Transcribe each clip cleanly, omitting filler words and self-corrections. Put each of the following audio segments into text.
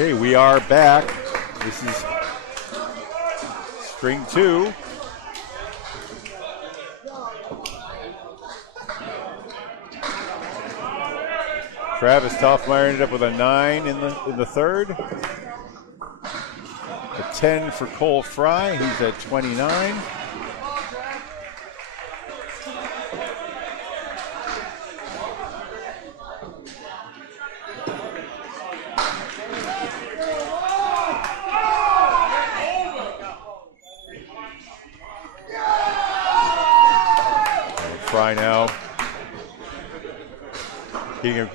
Okay, we are back. This is string 2. Travis Toffmeyer ended up with a 9 in the third. A 10 for Cole Fry. He's at 29. Fry now. Getting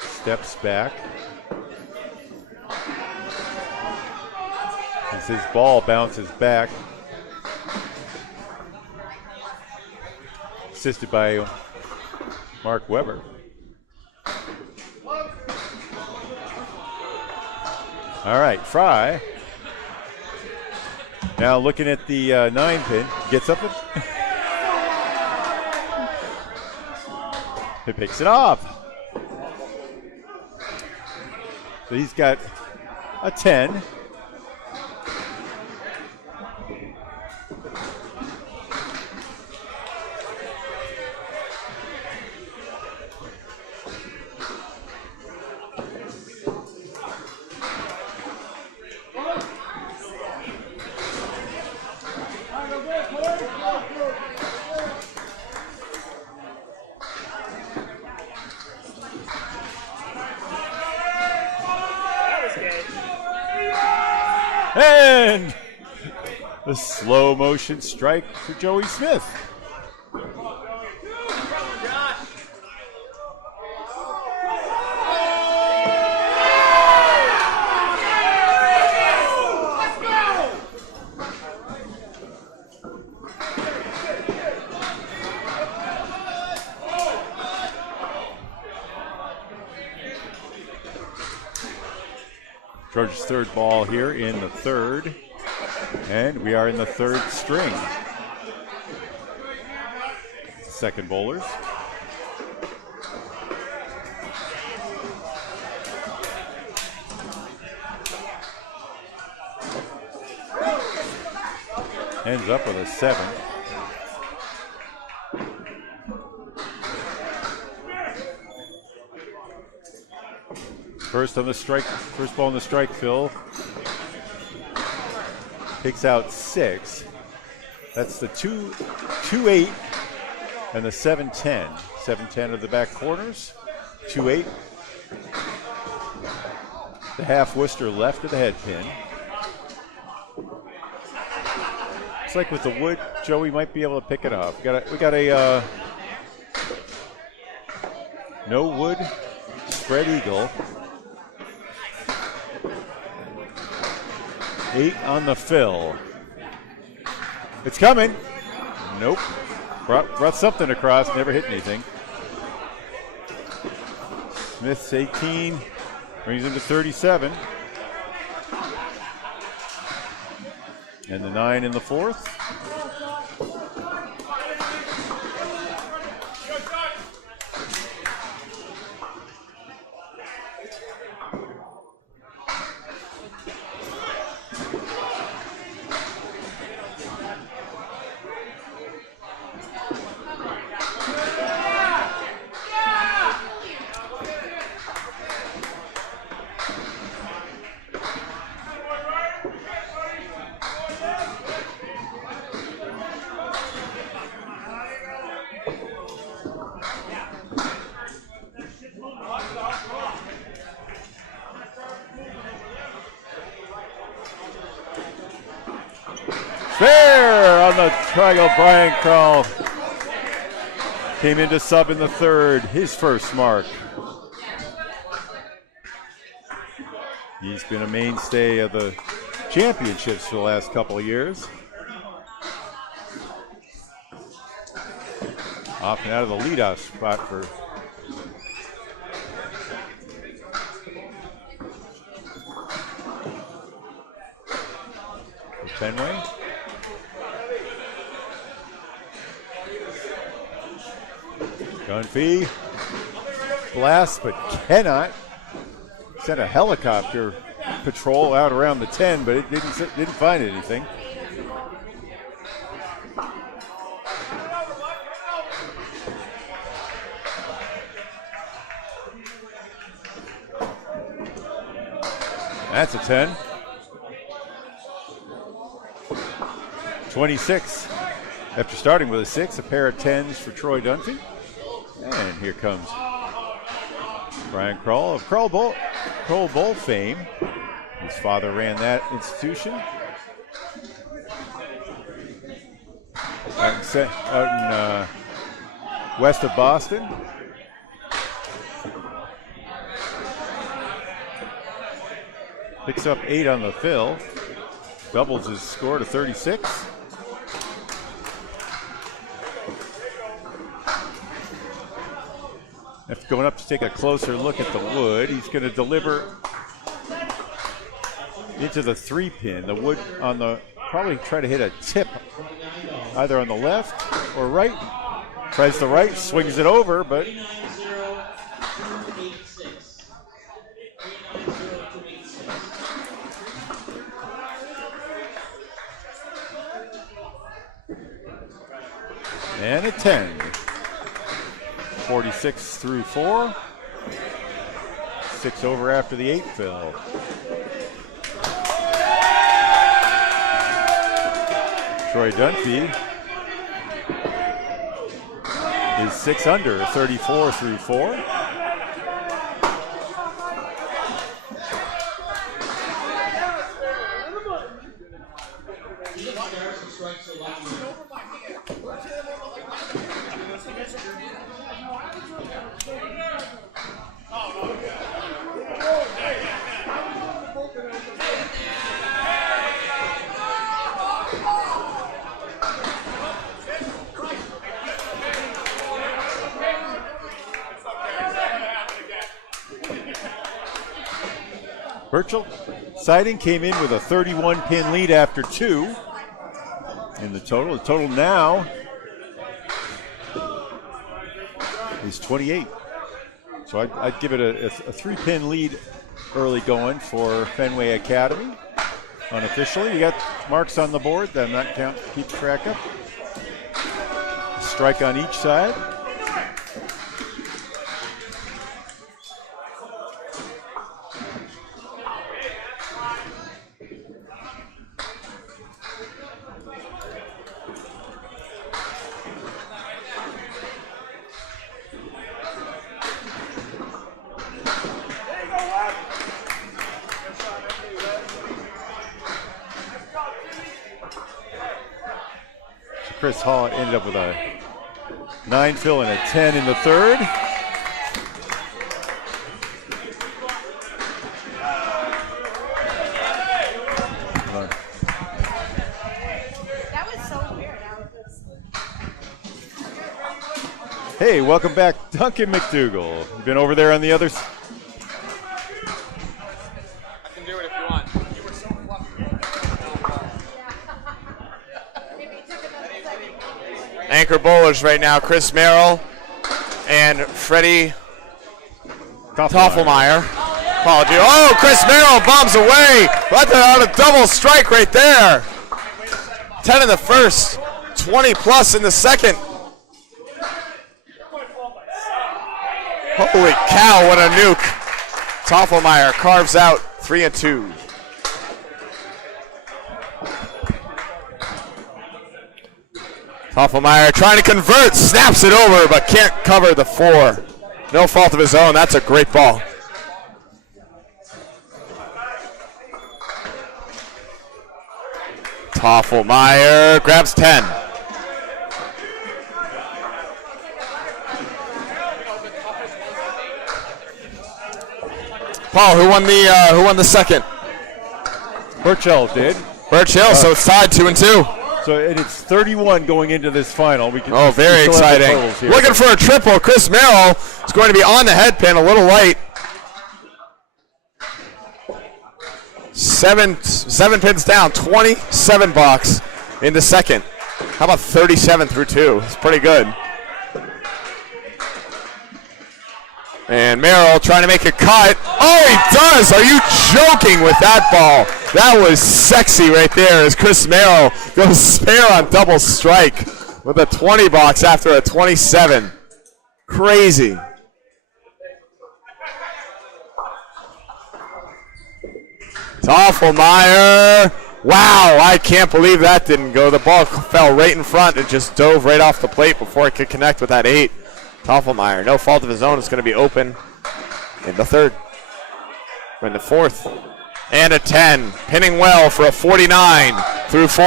steps back. As his ball bounces back. Assisted by Mark Weber. All right, Fry. Now looking at the 9 pin. Gets up. He picks it off. So he's got a 10. And the slow motion strike for Joey Smith. Georgia's third ball here in the third, and we are in the third string. Second bowlers. Ends up with a 7. First ball on the strike, Phil. Takes out 6. That's the 2-8 and the 7-10. 7-10 are the back corners. 2-8. The half Worcester left of the head pin. Looks like with the wood, Joey might be able to pick it up. We got a no wood spread eagle. 8 on the fill. It's coming. Nope. Brought something across, never hit anything. Smith's 18, brings him to 37. And the 9 in the fourth. Fair on the triangle. Brian Krall came into sub in the third, his first mark. He's been a mainstay of the championships for the last couple of years. Off and out of the leadoff spot for Fenway. Gunfee blasts but cannot sent a helicopter patrol out around the 10, but it didn't find anything. That's a 10. 26. After starting with a 6, a pair of 10s for Troy Dunphy. And here comes Brian Kroll of Kroll Bowl fame. His father ran that institution. Out in west of Boston. Picks up 8 on the fill. Doubles his score to 36. After going up to take a closer look at the wood, he's going to deliver into the 3-pin. The wood on the, probably try to hit a tip either on the left or right. Tries the right, swings it over, but and a 10. 46 through 4. 6 over after the 8 fill. Troy Dunphy is 6 under, 34 through 4. Birchell Siding came in with a 31-pin lead after 2 in the total. The total now is 28. So I'd give it a 3-pin lead early going for Fenway Academy. Unofficially, you got marks on the board that I'm not keep track of. Strike on each side. Chris Hall ended up with a 9 fill and a 10 in the third. That was so weird. Hey, welcome back, Duncan MacDougall. You've been over there on the other side. Anchor bowlers right now, Chris Merrill and Freddie Toffelmeyer. Apology. Oh, Chris Merrill bombs away. Right there on a double strike right there. 10 in the first, 20 plus in the second. Holy cow, what a nuke. Toffelmeyer carves out 3 and 2. Toffelmeyer trying to convert, snaps it over, but can't cover the 4. No fault of his own. That's a great ball. Toffelmeyer grabs 10. Paul, who won the second? Birchell did. Birchell, so it's tied 2 and 2. So it's 31 going into this final. Very exciting. Looking for a triple. Chris Merrill is going to be on the head pin, a little light. 7 pins down, 27 bucks in the second. How about 37 through 2? It's pretty good. And Merrill trying to make a cut. Oh, he does! Are you joking with that ball? That was sexy right there as Chris Merrill goes spare on double strike with a 20 box after a 27. Crazy. Toffelmeyer. Wow, I can't believe that didn't go. The ball fell right in front and just dove right off the plate before it could connect with that 8. Toffelmeyer, no fault of his own, is going to be open in the third. Or in the fourth. And a 10, pinning well for a 49 through 4.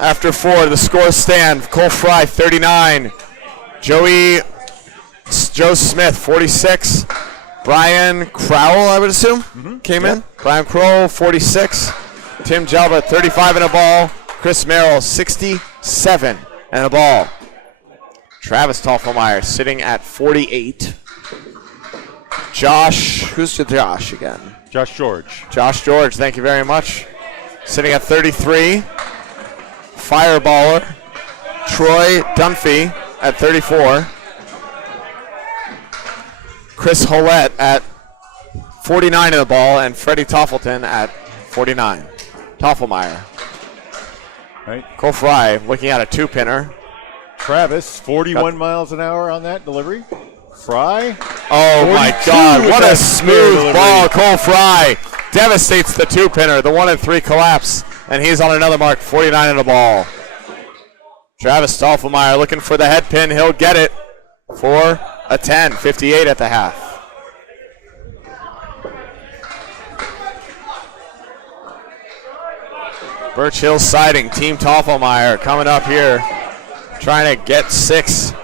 After 4, the scores stand. Cole Fry, 39. Joe Smith, 46. Brian Crowell, I would assume, came in. Brian Crowell, 46. Tim Jalba, 35 and a ball. Chris Merrill, 67 and a ball. Travis Toffelmeyer sitting at 48. Josh, who's the Josh again? Josh George. Josh George, thank you very much. Sitting at 33. Fireballer, Troy Dunphy at 34. Chris Hollett at 49 in the ball, and Freddie Toffleton at 49. Toffelmeyer. Right. Cole Fry looking at a 2-pinner. Travis, 41 miles an hour on that delivery. Fry. Oh my God, what a smooth ball. Cole Fry devastates the 2-pinner. The 1 and 3 collapse, and he's on another mark, 49 in the ball. Travis Toffelmeyer looking for the head pin. He'll get it for a 10, 58 at the half. Birchell siding, Team Toffelmeyer coming up here, trying to get 6.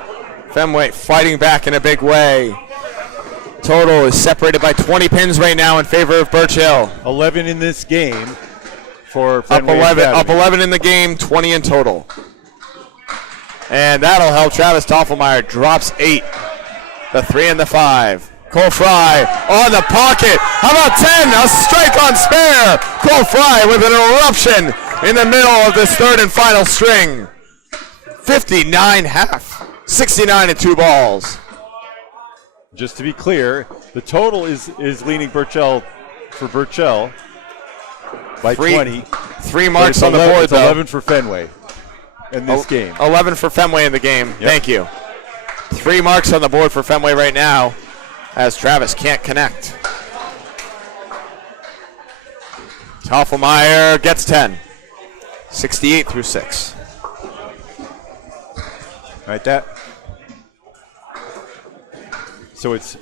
Fenway fighting back in a big way. Total is separated by 20 pins right now in favor of Birchell. 11 in this game for Fenway. Up 11 in the game, 20 in total. And that'll help Travis Toffelmeyer. Drops 8. The 3 and the 5. Cole Fry on the pocket. How about 10? A strike on spare. Cole Fry with an eruption in the middle of this third and final string. 59 half. 69 and 2 balls. Just to be clear, the total is leaning Birchell for Birchell by 20. 3 marks on the board, it's 11 for Fenway in this game. 11 for Fenway in the game. Yep. Thank you. 3 marks on the board for Fenway right now as Travis can't connect. Toffelmeyer gets 10. 68 through 6. Right, that. So it's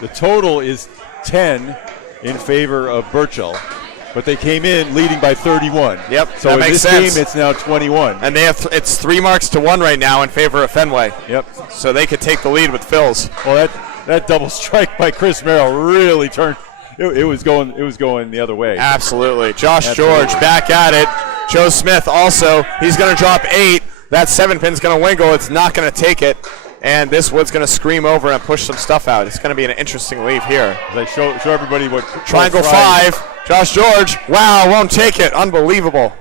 the total is 10 in favor of Birchell, but they came in leading by 31. Yep, so that in makes this sense. game, it's now 21. And they have it's 3 marks to 1 right now in favor of Fenway. Yep. So they could take the lead with Phils. Well, that double strike by Chris Merrill really turned. It was going the other way. Absolutely. Josh George back at it. Joe Smith also. He's going to drop 8. That 7-pin's going to wiggle. It's not going to take it. And this wood's going to scream over and push some stuff out. It's going to be an interesting leave here. They show everybody what. Triangle 5. Josh George. Wow, won't take it. Unbelievable.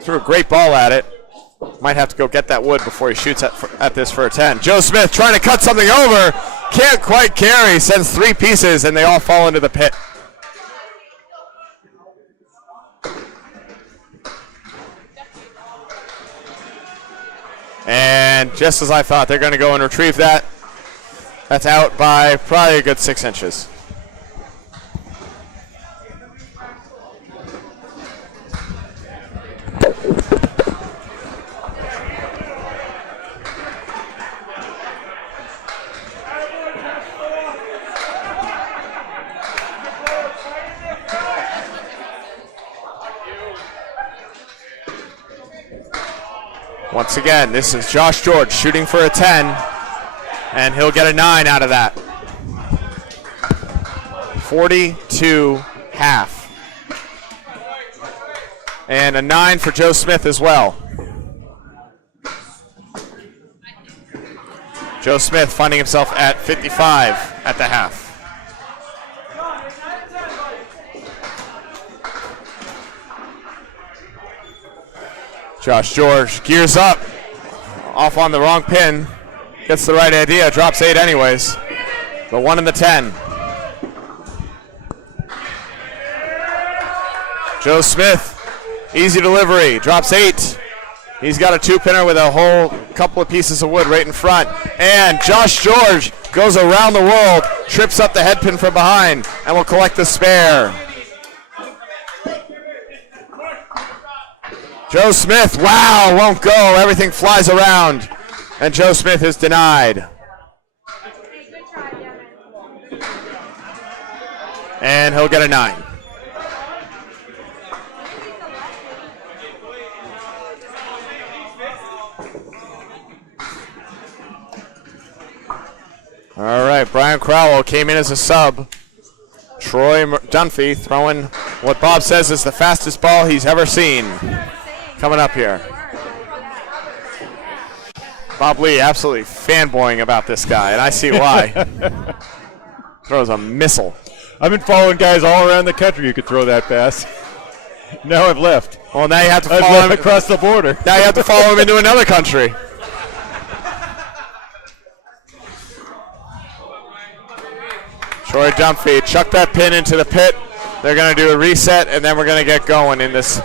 Threw a great ball at it. Might have to go get that wood before he shoots at this for a 10. Joe Smith trying to cut something over. Can't quite carry. Sends 3 pieces, and they all fall into the pit. And just as I thought, they're going to go and retrieve that. That's out by probably a good 6 inches. Once again, this is Josh George shooting for a 10, and he'll get a 9 out of that. 42 half. And a 9 for Joe Smith as well. Joe Smith finding himself at 55 at the half. Josh George gears up. off on the wrong pin. Gets the right idea, drops 8 anyways. The 1 and the 10. Joe Smith, easy delivery, drops 8. He's got a 2-pinner with a whole couple of pieces of wood right in front. And Josh George goes around the world, trips up the head pin from behind, and will collect the spare. Joe Smith, wow, won't go. Everything flies around. And Joe Smith is denied. And he'll get a 9. All right, Brian Crowell came in as a sub. Troy Dunphy throwing what Bob says is the fastest ball he's ever seen. Coming up here. Bob Lee absolutely fanboying about this guy, and I see why. Throws a missile. I've been following guys all around the country who could throw that fast. Now I've left. Well, now you have to follow him across the border. Now you have to follow him into another country. Troy Dunphy, chuck that pin into the pit. They're going to do a reset, and then we're going to get going in this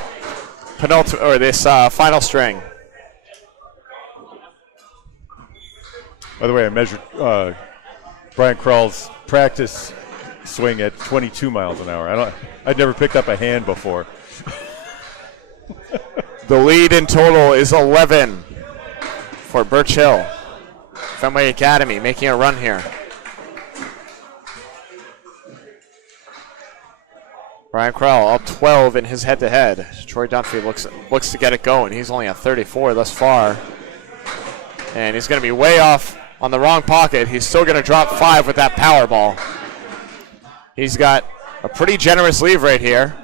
final string. By the way, I measured Brian Crowell's practice swing at 22 miles an hour. I'd never picked up a hand before. The lead in total is 11 for Birchell. Fenway Academy making a run here. Brian Crowell up 12 in his head-to-head. Troy Dunphy looks to get it going. He's only at 34 thus far. And he's going to be way off on the wrong pocket. He's still going to drop 5 with that power ball. He's got a pretty generous leave right here.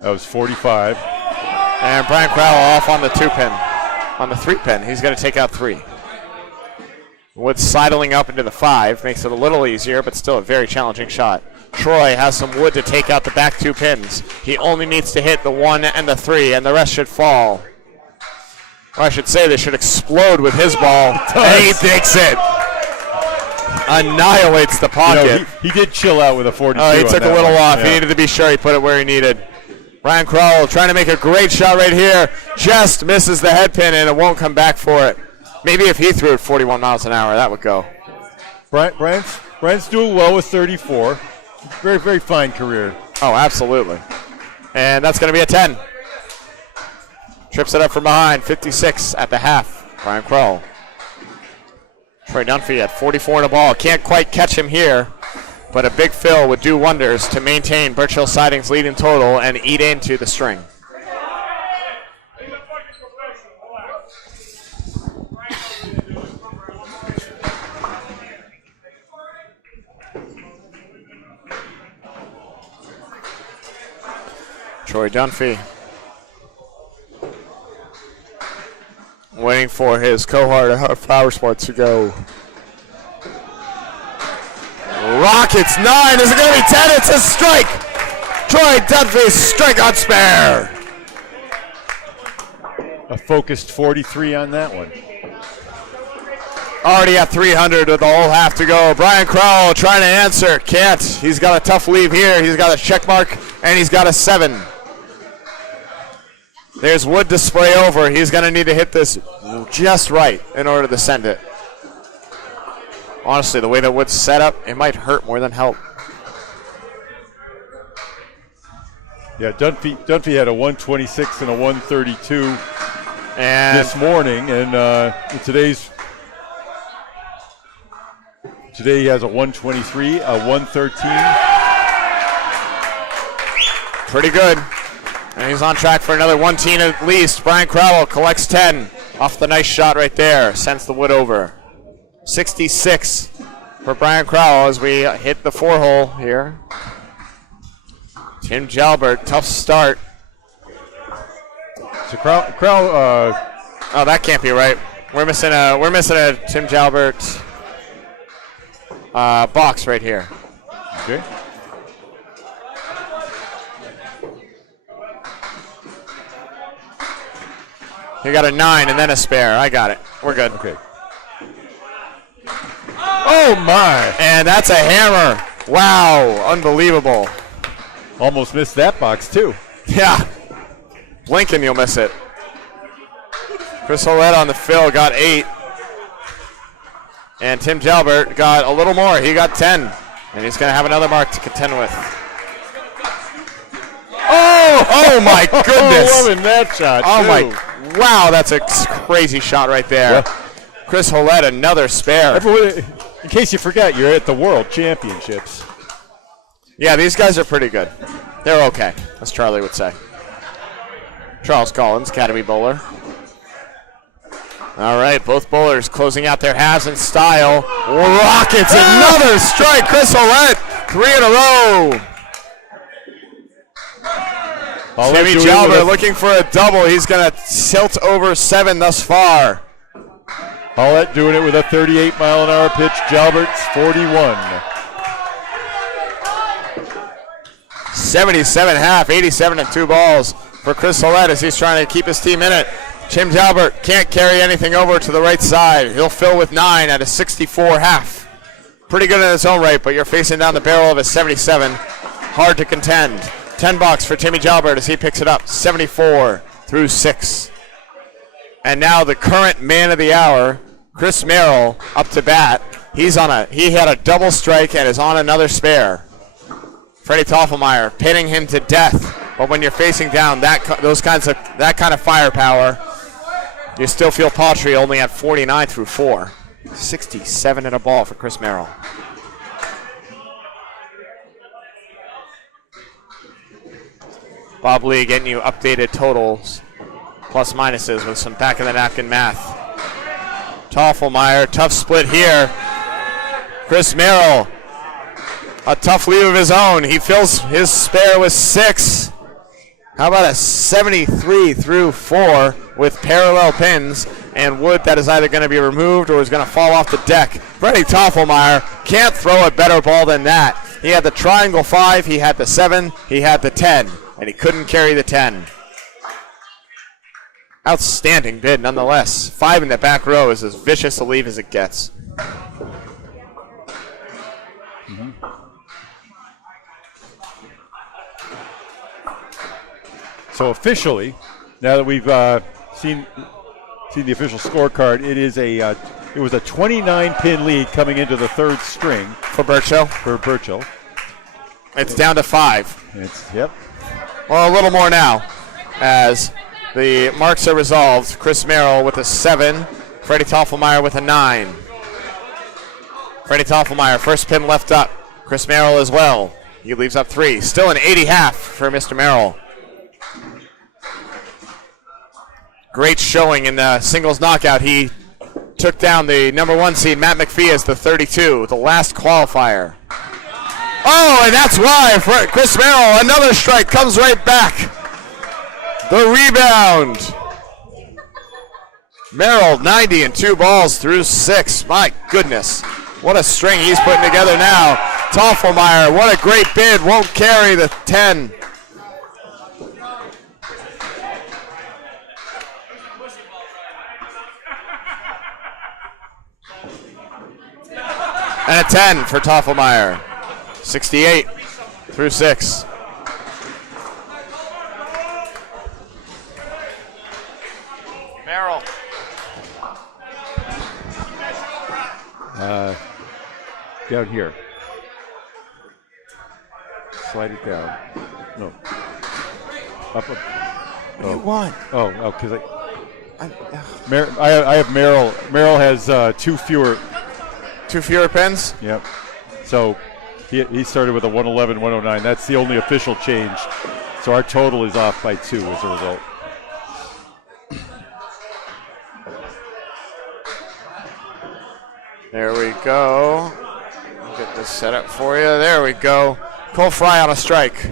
That was 45. And Brian Crowell off on the 2-pin. On the 3-pin, he's going to take out 3. Wood sidling up into the 5 makes it a little easier, but still a very challenging shot. Troy has some wood to take out the back 2 pins. He only needs to hit the 1 and the 3, and the rest should fall. Or I should say they should explode with his ball. And he takes it. Annihilates the pocket. He did chill out with a 42. He took a little off. Yeah. He needed to be sure he put it where he needed. Brian Crowell trying to make a great shot right here. Just misses the head pin, and it won't come back for it. Maybe if he threw it 41 miles an hour, that would go. Brian's doing well with 34. Very, very fine career. Oh, absolutely. And that's going to be a 10. Trips it up from behind, 56 at the half. Brian Crowell. Troy Dunphy at 44 in a ball. Can't quite catch him here, but a big fill would do wonders to maintain Birchell Siding's lead in total and eat into the string. Troy Dunphy waiting for his cohort of Power Sports to go. Rockets 9. Is it going to be 10? It's a strike. Troy Dunphy strike on spare. A focused 43 on that one. Already at 300 with the whole half to go. Brian Crowell trying to answer. Can't. He's got a tough leave here. He's got a check mark, and he's got a 7. There's wood to spray over. He's going to need to hit this just right in order to send it. Honestly, the way that wood's set up, it might hurt more than help. Yeah, Dunphy had a 126 and a 132 this morning, and today he has a 123, a 113. Pretty good. And he's on track for another 1 team at least. Brian Crowell collects 10 off the nice shot right there. Sends the wood over. 66 for Brian Crowell as we hit the 4-hole here. Tim Jalbert, tough start. So Crowell. Oh, that can't be right. We're missing a Tim Jalbert box right here. Okay. You got a 9 and then a spare. I got it. We're good. Okay. Oh, my. And that's a hammer. Wow, unbelievable. Almost missed that box, too. Yeah. Blinking, you'll miss it. Chris Ouellette on the fill got 8. And Tim Jalbert got a little more. He got 10. And he's going to have another mark to contend with. Oh my goodness. Loving that shot, Oh, too. my. Wow, that's a crazy shot right there. Yeah. Chris Ouellette, another spare. Everyone, in case you forgot, you're at the World Championships. Yeah, these guys are pretty good. They're okay, as Charlie would say. Charles Collins, Academy bowler. All right, both bowlers closing out their halves in style. Rockets, another strike. Chris Ouellette, 3 in a row. Timmy Jalbert looking for a double. He's going to tilt over 7 thus far. Ouellette doing it with a 38-mile-an-hour pitch. Jalbert's 41. 77.5, 87 and 2 balls for Chris Ouellette as he's trying to keep his team in it. Tim Jalbert can't carry anything over to the right side. He'll fill with 9 at a 64.5. Pretty good in his own right, but you're facing down the barrel of a 77. Hard to contend. $10 for Timmy Jalbert as he picks it up, 74 through 6. And now the current man of the hour, Chris Merrill, up to bat. He had a double strike and is on another spare. Freddie Toffelmeyer pinning him to death. But when you're facing down that kind of firepower, you still feel paltry only at 49 through 4. 67 in a ball for Chris Merrill. Bob Lee getting you updated totals, plus minuses with some back of the napkin math. Toffelmeyer, tough split here. Chris Merrill, a tough lead of his own. He fills his spare with 6. How about a 73 through 4 with parallel pins and wood that is either going to be removed or is going to fall off the deck. Freddie Toffelmeyer can't throw a better ball than that. He had the triangle 5, he had the 7, he had the 10, and he couldn't carry the 10. Outstanding bid nonetheless. 5 in the back row is as vicious a lead as it gets. So officially, now that we've seen the official scorecard, it was a 29-pin lead coming into the third string For Birchell? for Birchell. It's down to 5. Yep. Well, a little more now as the marks are resolved. Chris Merrill with a 7. Freddie Toffelmeyer with a 9. Freddie Toffelmeyer, first pin left up. Chris Merrill as well. He leaves up 3. Still an 80.5 for Mr. Merrill. Great showing in the singles knockout. He took down the number 1 seed, Matt McPhee, as the 32, the last qualifier. Oh, and that's why Chris Merrill, another strike, comes right back. The rebound. Merrill, 90 and 2 balls through 6. My goodness, what a string he's putting together now. Toffelmeyer, what a great bid, won't carry the 10. And a 10 for Toffelmeyer. 68 through 6. Merrill. Down here. Slide it down. No. Up. Oh. You won. Oh, because I have Merrill. Merrill has 2 fewer. 2 fewer pins? Yep. So he started with a 111, 109. That's the only official change. So our total is off by 2 as a result. There we go. Get this set up for you. There we go. Cole Fry on a strike.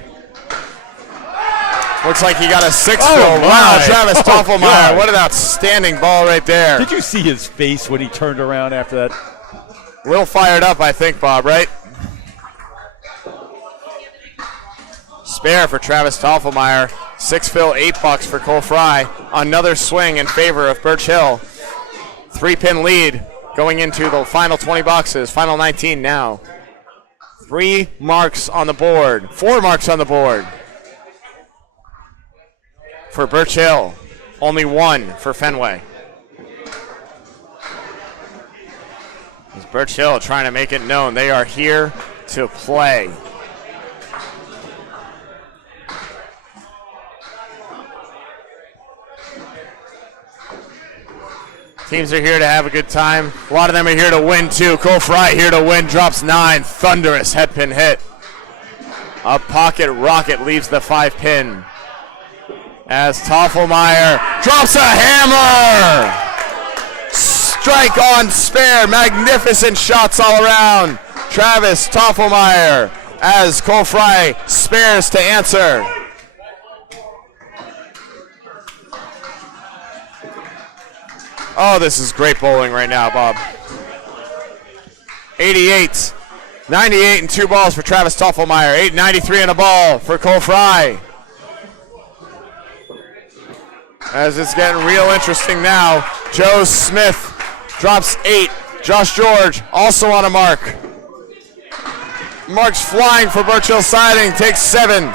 Looks like he got a 6 Oh, fill. my. Wow, Travis Oh, Toffelmeyer. God. What an outstanding ball right there. Did you see his face when he turned around after that? A little fired up, I think, Bob, right? Spare for Travis Toffelmeyer. 6 fill, $8 for Cole Fry. Another swing in favor of Birch Hill. 3-pin lead going into the final 20 boxes, final 19 now. 3 marks on the board, 4 marks on the board for Birchell, only 1 for Fenway. As Birchell trying to make it known they are here to play. Teams are here to have a good time. A lot of them are here to win too. Cole Fry here to win, drops 9. Thunderous headpin hit. A pocket rocket leaves the 5-pin. As Toffelmeyer drops a hammer! Strike on spare. Magnificent shots all around. Travis Toffelmeyer as Cole Fry spares to answer. Oh, this is great bowling right now, Bob. 88, 98 and 2 balls for Travis Toffelmeyer. 893 and a ball for Cole Fry. As it's getting real interesting now, Joe Smith drops 8. Josh George also on a mark. Marks flying for Birchell Siding, takes 7.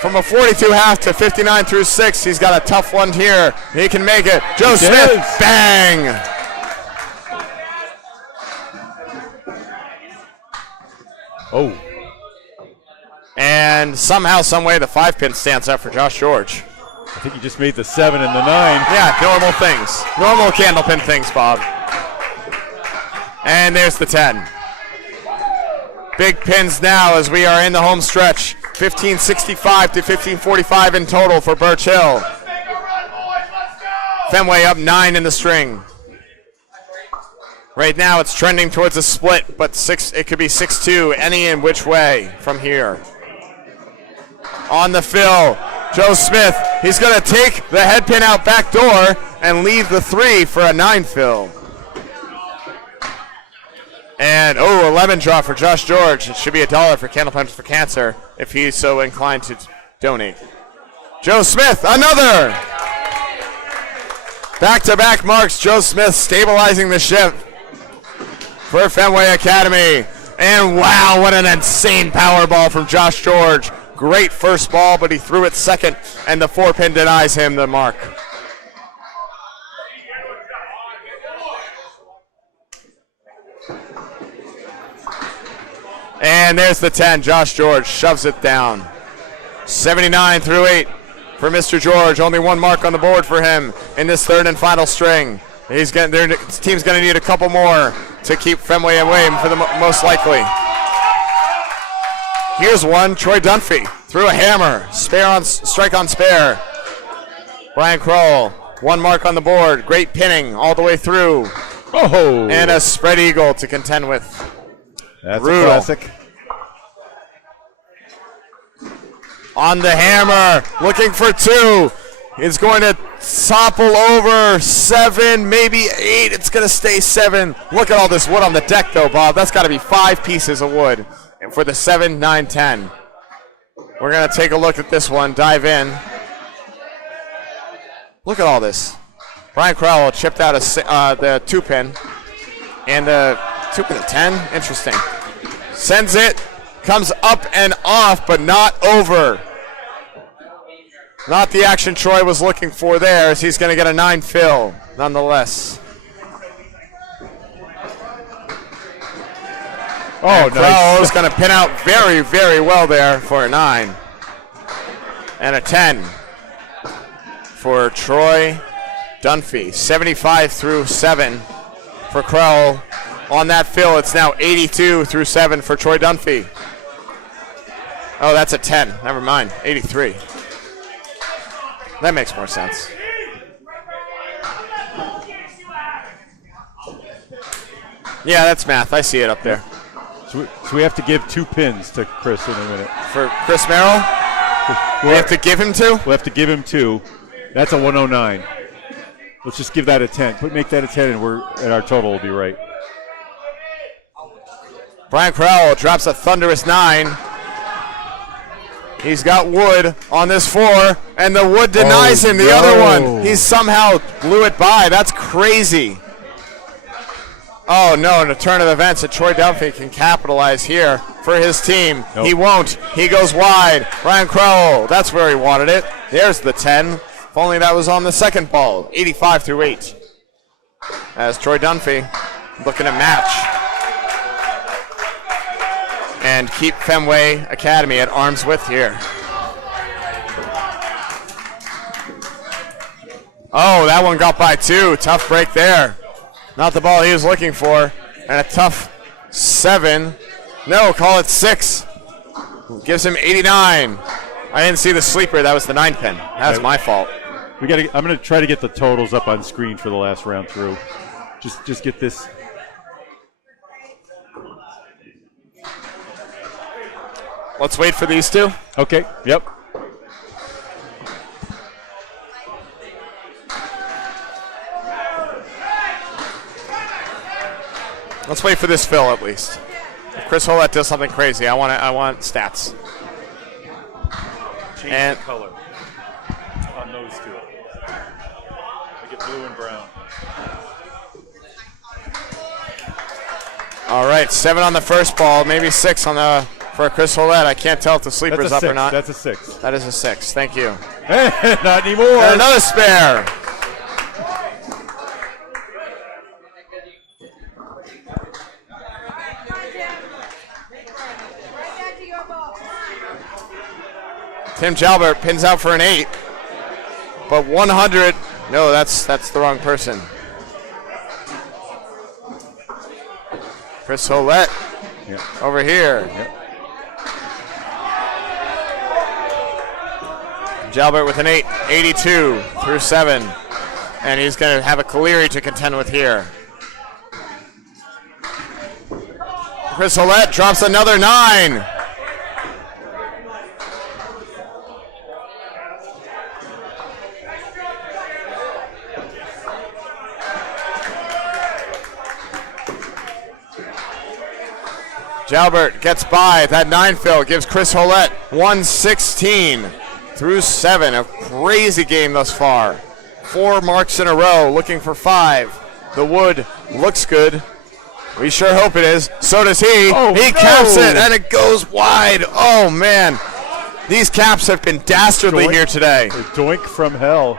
From a 42 half to 59 through 6, he's got a tough one here. He can make it. Joe Smith, bang! Oh. And somehow, some way, the 5-pin stands up for Josh George. I think he just made the 7 and the 9. Yeah, normal things. Normal candlepin things, Bob. And there's the 10. Big pins now as we are in the home stretch. 1565 to 1545 in total for Birchell. Fenway up 9 in the string. Right now it's trending towards a split, but it could be 6-2 any and which way from here. On the fill, Joe Smith. He's going to take the head pin out back door and leave the 3 for a 9 fill. And, a lemon drop for Josh George. It should be $1 for Candle Punch for Cancer if he's so inclined to donate. Joe Smith, another! Back-to-back marks. Joe Smith stabilizing the ship for Fenway Academy. And wow, what an insane power ball from Josh George. Great first ball, but he threw it second, and the 4-pin denies him the mark. And there's the 10. Josh George shoves it down. 79 through 8 for Mr. George. Only 1 mark on the board for him in this 3rd and final string. His team's going to need a couple more to keep Fenway away for the most likely. Here's one. Troy Dunphy threw a hammer. Strike on spare. Brian Kroll, 1 mark on the board. Great pinning all the way through. Oh! And a spread eagle to contend with. That's Brutal. a classic. On the hammer, looking for 2. It's going to topple over 7, maybe 8. It's going to stay 7. Look at all this wood on the deck, though, Bob. That's got to be 5 pieces of wood for the 7, 9, 10. We're going to take a look at this one, dive in. Look at all this. Brian Crowell chipped out the 2-pin. And the 2-pin at 10. Interesting. Sends it. Comes up and off, but not over. Not the action Troy was looking for there, as he's going to get a 9 fill, nonetheless. Oh, nice. Crowell's going to pin out very, very well there for a 9. And a 10 for Troy Dunphy. 75 through 7 for Crowell. On that fill, it's now 82 through 7 for Troy Dunphy. Oh, that's a 10. Never mind. 83. That makes more sense. Yeah, that's math. I see it up there. So we have to give 2 pins to Chris in a minute. For Chris Merrill? We have to give him 2? We'll have to give him 2. That's a 109. Let's just give that a 10. Make that a 10, and our total will be right. Brian Crowell drops a thunderous 9. He's got Wood on this 4, and the Wood denies him the other one. He somehow blew it by. That's crazy. Oh, no, in a turn of events that Troy Dunphy can capitalize here for his team. Nope. He won't. He goes wide. Ryan Crowell, that's where he wanted it. There's the 10. If only that was on the second ball. 85-8. As Troy Dunphy looking to match and keep Fenway Academy at arm's width here. Oh, that one got by 2. Tough break there. Not the ball he was looking for. And a tough 7. No, call it 6. Gives him 89. I didn't see the sleeper. That was the 9 pin. That was my fault. I'm going to try to get the totals up on screen for the last round through. Just get this. Let's wait for these two. Okay. Yep. Let's wait for this fill at least. If Chris Hollett does something crazy, I want stats. Change And the color on those two. Make it blue and brown. All right, 7 on the first ball, maybe 6 on the for Chris Hollett. I can't tell if the sleeper's up or not. That's a 6. That is a 6. Thank you. Not anymore. And another spare. Tim Jalbert pins out for an 8, but 100. No, that's the wrong person. Chris Hollett over here. Yep. Jalbert with an 8, 82 through 7, and he's going to have a Caleri to contend with here. Chris Hollett drops another 9. Jalbert gets by. That 9 fill gives Chris Hollett 116 through 7. A crazy game thus far. 4 marks in a row, looking for 5. The wood looks good. We sure hope it is. So does he. Oh, he caps it, and it goes wide. Oh, man. These caps have been dastardly here today. A doink from hell.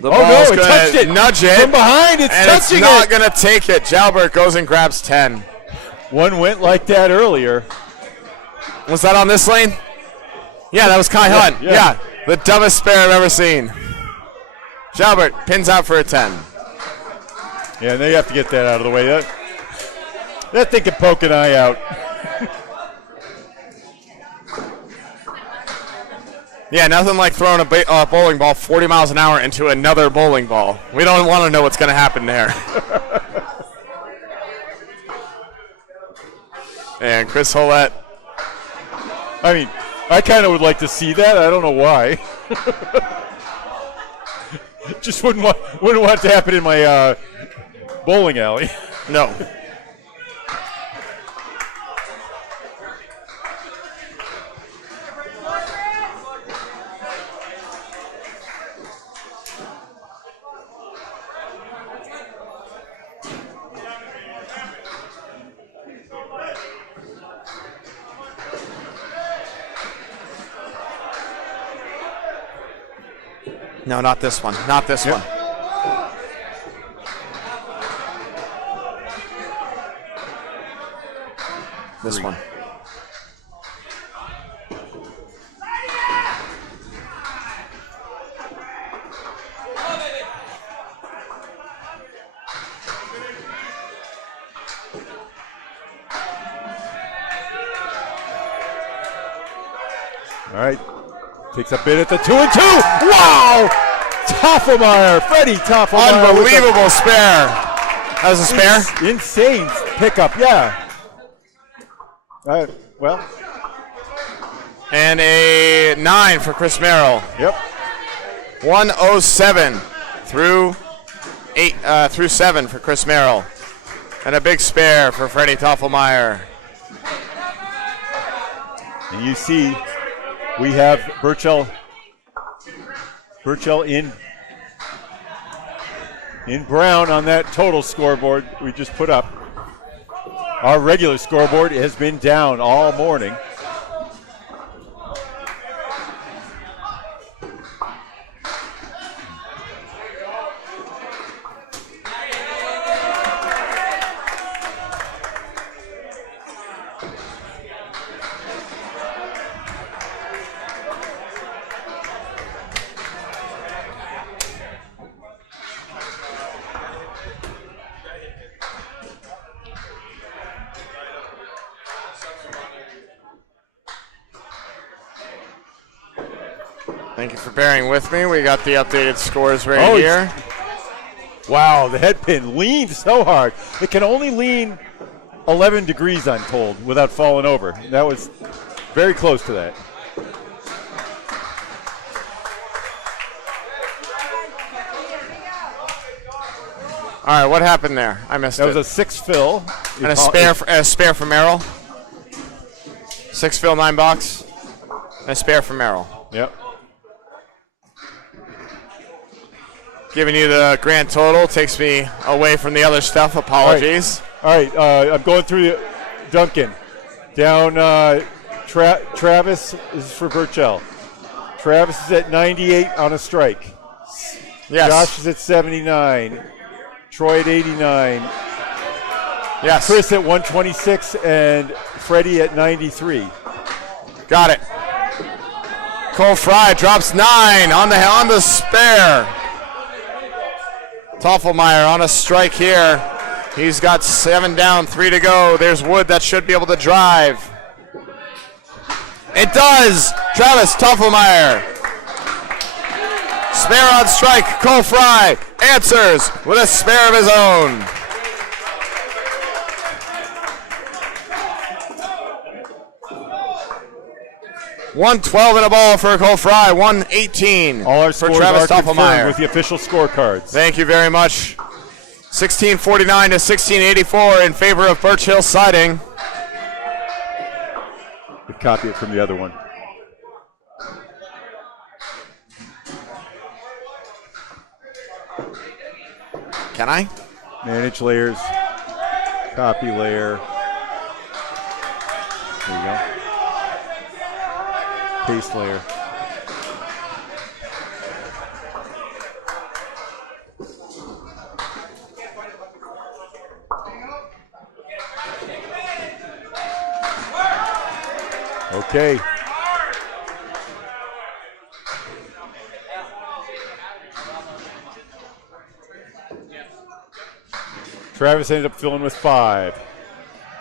The ball's going to nudge it from behind. It's and touching it's not it. going to take it. Jalbert goes and grabs 10. One went like that earlier. Was that on this lane? Yeah, that was Kai Hunt. Yeah, the dumbest spare I've ever seen. Jalbert pins out for a 10. Yeah, they have to get that out of the way. That thing can poke an eye out. Yeah, nothing like throwing a bowling ball 40 miles an hour into another bowling ball. We don't want to know what's going to happen there. And Chris Hollett. I mean, I kind of would like to see that. I don't know why. Just wouldn't want it to happen in my bowling alley. No. No, not this one. Not this one. This one. All right. Takes a bit at the 2 and 2. Wow! Toffelmeyer, Freddie Toffelmeyer. Unbelievable spare. That was a spare? Insane pickup, yeah. Well. And a 9 for Chris Merrill. Yep. 107 through 7 for Chris Merrill. And a big spare for Freddie Toffelmeyer. And you see we have Birchell in brown on that total scoreboard we just put up. Our regular scoreboard has been down all morning. Thank you for bearing with me. We got the updated scores right here. Wow, the head pin leaned so hard. It can only lean 11 degrees, I'm told, without falling over. That was very close to that. All right, what happened there? I missed it. That was a 6 fill. And a spare for Merrill. 6 fill, 9 box. And a spare for Merrill. Yep. Giving you the grand total takes me away from the other stuff. Apologies. All right, I'm going through Duncan. Down Travis is for Birchell. Travis is at 98 on a strike. Yes. Josh is at 79. Troy at 89. Yes. Chris at 126 and Freddie at 93. Got it. Cole Fry drops 9 on the spare. Toffelmeyer on a strike here. He's got 7 down, 3 to go. There's Wood that should be able to drive. It does! Travis Toffelmeyer. Spare on strike. Cole Fry answers with a spare of his own. $112 in a ball for Cole Fry, $118 all our for scores Travis are confirmed Toffelmeyer. with the official scorecards. Thank you very much. 1649 to 1684 in favor of Birch Hill Siding. We'll copy it from the other one. Can I? Manage layers, copy layer. There you go. Paste layer. Okay. Travis ended up filling with 5.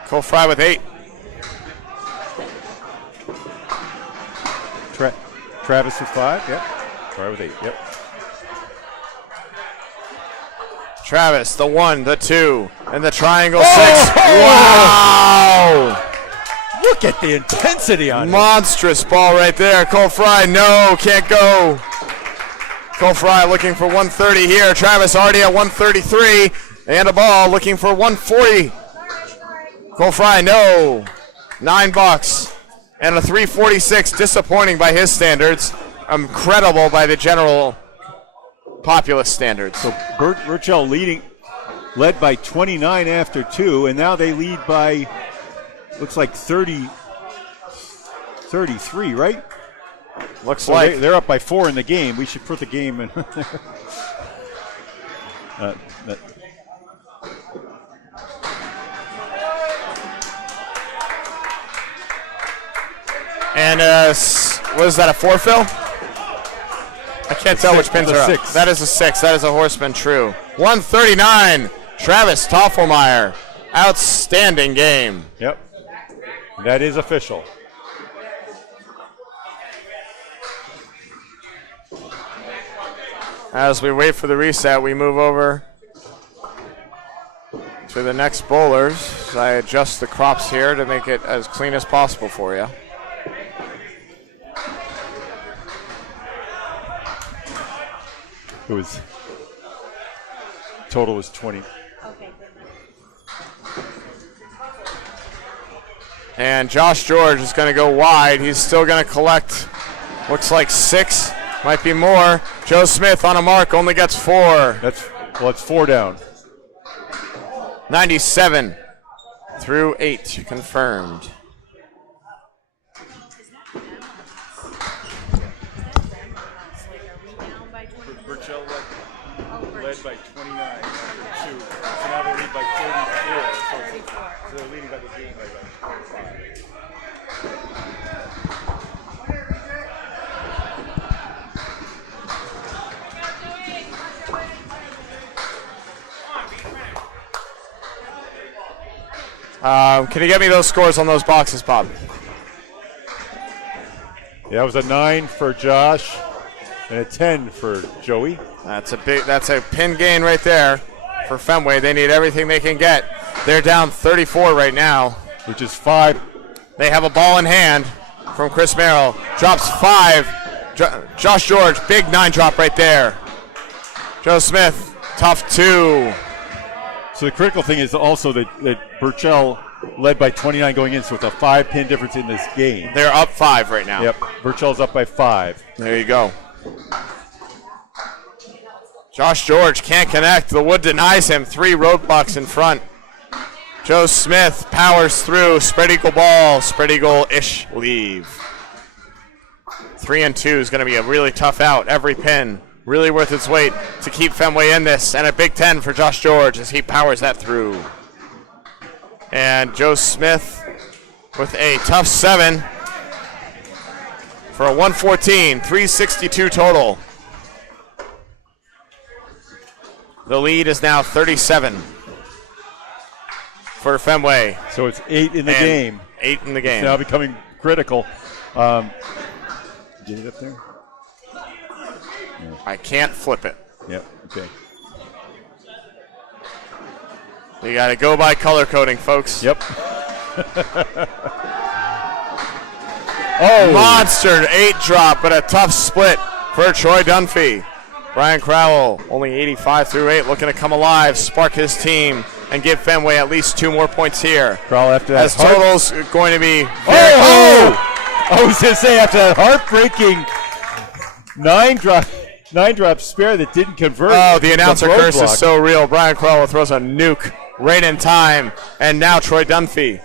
Cole Fry with 8. Travis with 5, yep. Fry with 8, yep. Travis, the 1, the 2, and the triangle 6. Wow! Look at the intensity on it. Monstrous ball right there. Cole Fry, no, can't go. Cole Fry looking for 130 here. Travis already at 133. And a ball looking for 140. Cole Fry, no. 9 bucks. And a 346, disappointing by his standards. Incredible by the general populace standards. So Birchell led by 29 after 2, and now they lead by, looks like 33, right? Looks so like. They're up by 4 in the game. We should put the game in. And what is that, a 4 fill? I can't tell which pins are up. 6. That is a 6. That is a horseman, true. 139, Travis Toffelmeyer. Outstanding game. Yep. That is official. As we wait for the reset, we move over to the next bowlers. As I adjust the crops here to make it as clean as possible for you. It was, total was 20. Okay, good. And Josh George is going to go wide. He's still going to collect, looks like 6, might be more. Joe Smith on a mark, only gets 4. It's 4 down. 97 through 8, confirmed. Birchell led by 29 after 2. So now they lead by 34. So they're leading by the game by about 25. Can you get me those scores on those boxes, Bob? Yeah, that was a 9 for Josh and a 10 for Joey. That's a pin gain right there for Fenway. They need everything they can get. They're down 34 right now. Which is 5. They have a ball in hand from Chris Merrill. Drops 5. Josh George, big 9 drop right there. Joe Smith, tough 2. So the critical thing is also that Birchell led by 29 going in, so it's a 5-pin difference in this game. They're up 5 right now. Yep, Birchell's up by 5. There you go. Josh George can't connect. The wood denies him. 3 roadblocks in front. Joe Smith powers through. Spread eagle ball. Spread eagle-ish leave. 3 and 2 is going to be a really tough out. Every pin really worth its weight to keep Fenway in this. And a big 10 for Josh George as he powers that through. And Joe Smith with a tough 7 for a 114. 362 total. The lead is now 37 for Fenway. So it's 8 in the game. 8 in the game. It's now becoming critical. Get it up there? I can't flip it. Yep, okay. You got to go by color coding, folks. Yep. Monster 8 drop, but a tough split for Troy Dunphy. Brian Crowell, only 85 through 8, looking to come alive, spark his team, and give Fenway at least 2 more points here. Crowell after that. As total's going to be. I was going to say, after that heartbreaking 9-drop spare that didn't convert. Oh, the announcer curse is so real. Brian Crowell throws a nuke right in time, and now Troy Dunphy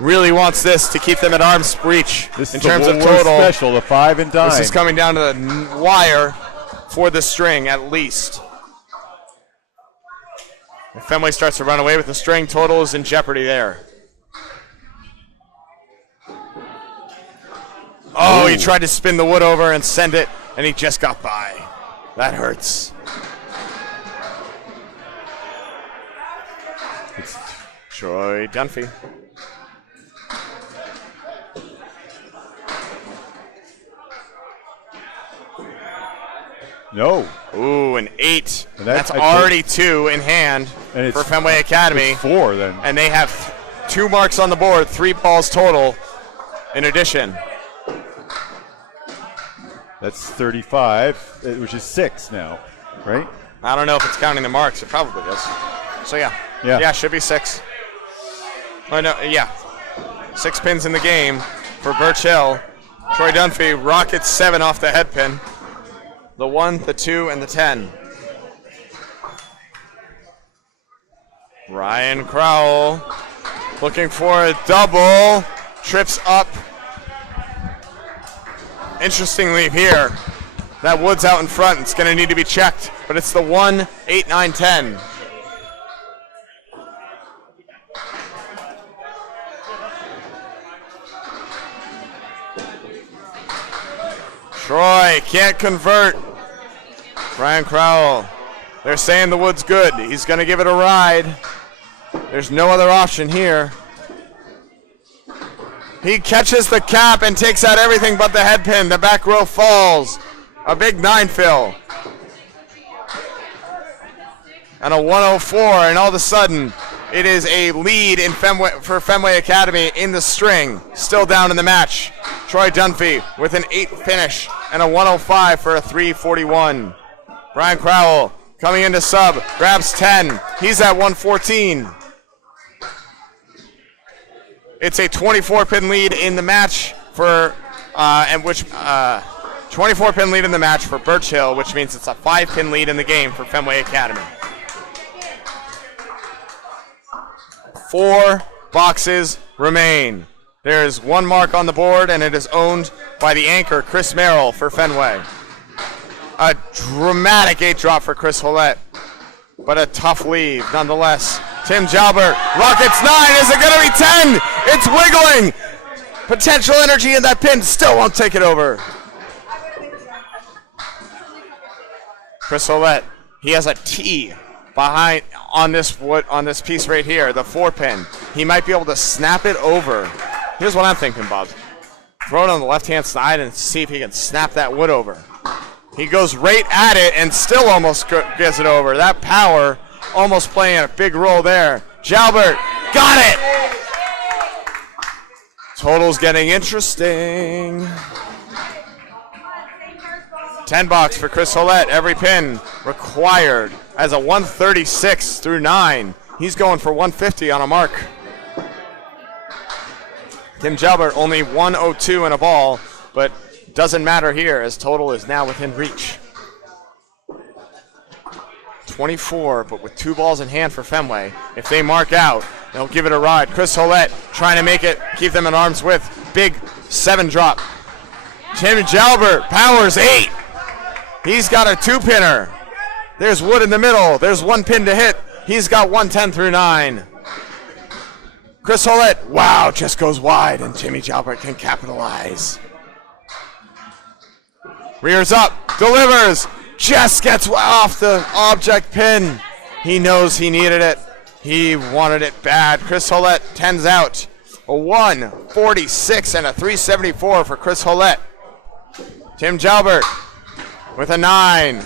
really wants this to keep them at arm's reach in terms of total. Special, the 5 and dime. This is coming down to the wire for the string at least. If Fenway starts to run away with the string, total is in jeopardy there. Oh, he tried to spin the wood over and send it, and he just got by. That hurts. It's Troy Dunphy. No. Ooh, an 8. And that's already 2 in hand for Fenway Academy. It's 4 then. And they have 2 marks on the board, 3 balls total in addition. That's 35, which is 6 now, right? I don't know if it's counting the marks. It probably is. So yeah. Yeah, should be 6. Oh, no, yeah. 6 pins in the game for Birchell. Troy Dunphy rockets 7 off the head pin. The 1, the 2, and the 10. Ryan Crowell looking for a double. Trips up. Interesting leave here. That wood's out in front. It's going to need to be checked. But it's the 1, 8, 9, 10. Troy can't convert. Brian Crowell. They're saying the wood's good. He's going to give it a ride. There's no other option here. He catches the cap and takes out everything but the head pin. The back row falls. A big 9 fill. And a 104, and all of a sudden, it is a lead in for Fenway Academy in the string. Still down in the match. Troy Dunphy with an 8 finish and a 105 for a 341. Brian Crowell coming into sub, grabs 10. He's at 114. It's a 24-pin lead in the match for 24-pin lead in the match for Birchell, which means it's a 5-pin lead in the game for Fenway Academy. 4 boxes remain. There is 1 mark on the board, and it is owned by the anchor, Chris Merrill, for Fenway. A dramatic 8 drop for Chris Hollett, but a tough lead nonetheless. Tim Jalbert, Rockets 9, is it going to be 10? It's wiggling. Potential energy in that pin, still won't take it over. Chris Hollett, he has a T behind on this piece right here, the 4-pin. He might be able to snap it over. Here's what I'm thinking, Bob. Throw it on the left-hand side and see if he can snap that wood over. He goes right at it and still almost gets it over. That power almost playing a big role there. Jalbert got it! Total's getting interesting. 10 bucks for Chris Hollett. Every pin required as a 136 through 9. He's going for 150 on a mark. Tim Jalbert only 102 in a ball, but doesn't matter here as total is now within reach. 24, but with 2 balls in hand for Fenway. If they mark out, they'll give it a ride. Chris Hollett trying to make it, keep them in arm's width. Big 7 drop. Tim Jalbert powers 8. He's got a 2-pinner. There's wood in the middle. There's 1 pin to hit. He's got 110 through 9. Chris Hollett, wow, just goes wide, and Jimmy Jalbert can capitalize. Rears up, delivers, just gets off the object pin. He knows he needed it. He wanted it bad. Chris Hollett 10's out. A 146 and a 374 for Chris Hollett. Tim Jalbert with a 9.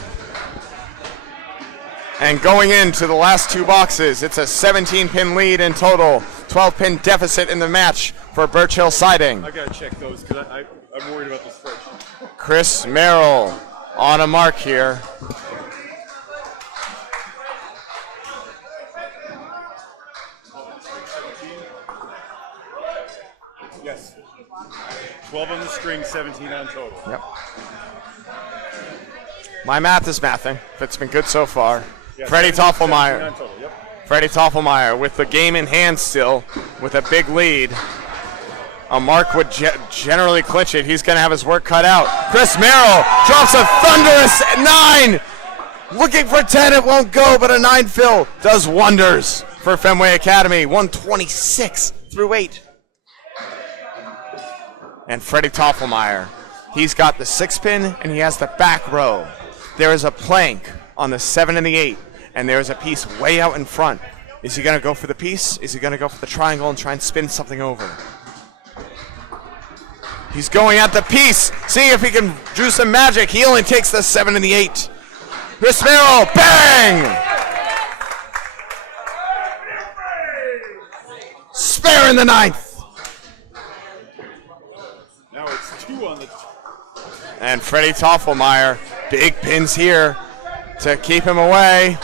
And going into the last 2 boxes, it's a 17-pin lead in total. 12-pin deficit in the match for Birchell Siding. I gotta check those because I'm worried about this spreadsheet. Chris Merrill on a mark here. Yes. 12 on the string, 17 on total. Yep. My math is mathing. It's been good so far. Yeah, Freddie 17 Toffelmeyer. on total, yep. Freddie Toffelmeyer with the game in hand still, with a big lead. A mark would generally clinch it. He's going to have his work cut out. Chris Merrill drops a thunderous 9. Looking for 10, it won't go, but a 9 fill does wonders for Fenway Academy. 126 through 8. And Freddie Toffelmeyer, he's got the 6-pin and he has the back row. There is a plank on the 7 and the 8. And there's a piece way out in front. Is he going to go for the piece? Is he going to go for the triangle and try and spin something over? He's going at the piece. See if he can do some magic. He only takes the 7 and the 8. Chris Merrill, bang! Spare in the 9th. Now it's 2 on the... And Freddie Toffelmeyer, big pins here to keep him away.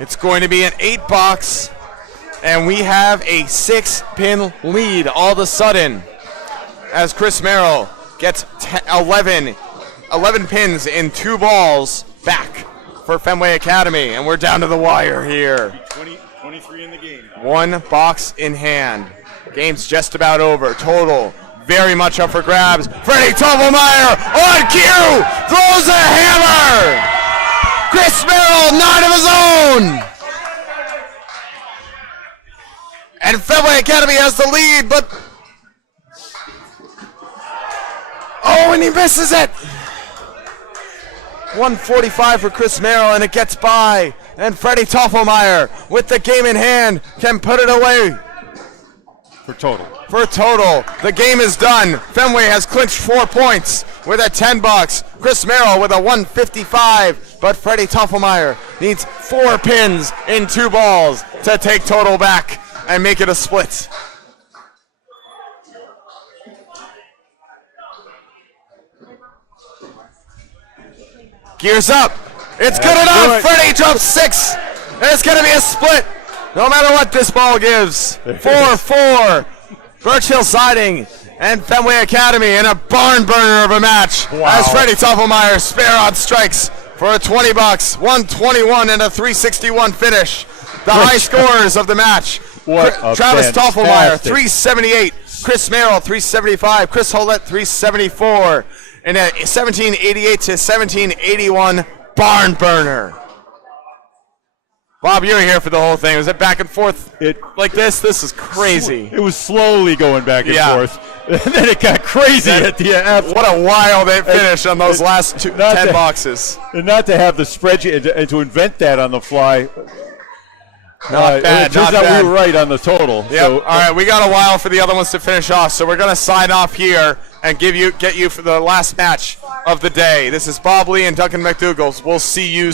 It's going to be an 8-box, and we have a 6-pin lead all of a sudden as Chris Merrill gets 11 pins in 2 balls back for Fenway Academy, and we're down to the wire here. 23 in the game. 1 box in hand. Game's just about over. Total very much up for grabs. Freddie Toffelmeyer on cue throws a hammer. Chris Merrill, 9 of his own! And Fenway Academy has the lead, but... Oh, and he misses it! 145 for Chris Merrill, and it gets by. And Freddie Toffelmeyer, with the game in hand, can put it away. For total. For total. The game is done. Fenway has clinched 4 points with a 10 bucks. Chris Merrill with a 155, but Freddie Toffelmeyer needs 4 pins in 2 balls to take total back and make it a split. Gears up. It's good enough. Freddie drops 6, and it's going to be a split. No matter what this ball gives. 4-4. Birchell Siding and Fenway Academy in a barn burner of a match. Wow. As Freddie Toffelmeyer spare odd strikes for a $20, 121 and a 361 finish. The high scores of the match. What a Travis Toffelmeyer, fantastic- 378. Chris Merrill, 375. Chris Hollett, 374. In a 1788 to 1781 barn burner. Bob, you were here for the whole thing. Was it back and forth like this? This is crazy. It was slowly going back and Yeah. forth. And then it got crazy at the end. What a wild finish on those last 10 boxes. And not to have the spreadsheet and to invent that on the fly. Not bad, It turns not out bad. we were right on the total. Yep. So, All right, we got a while for the other ones to finish off, so we're going to sign off here and get you for the last match of the day. This is Bob Lee and Duncan MacDougall. We'll see you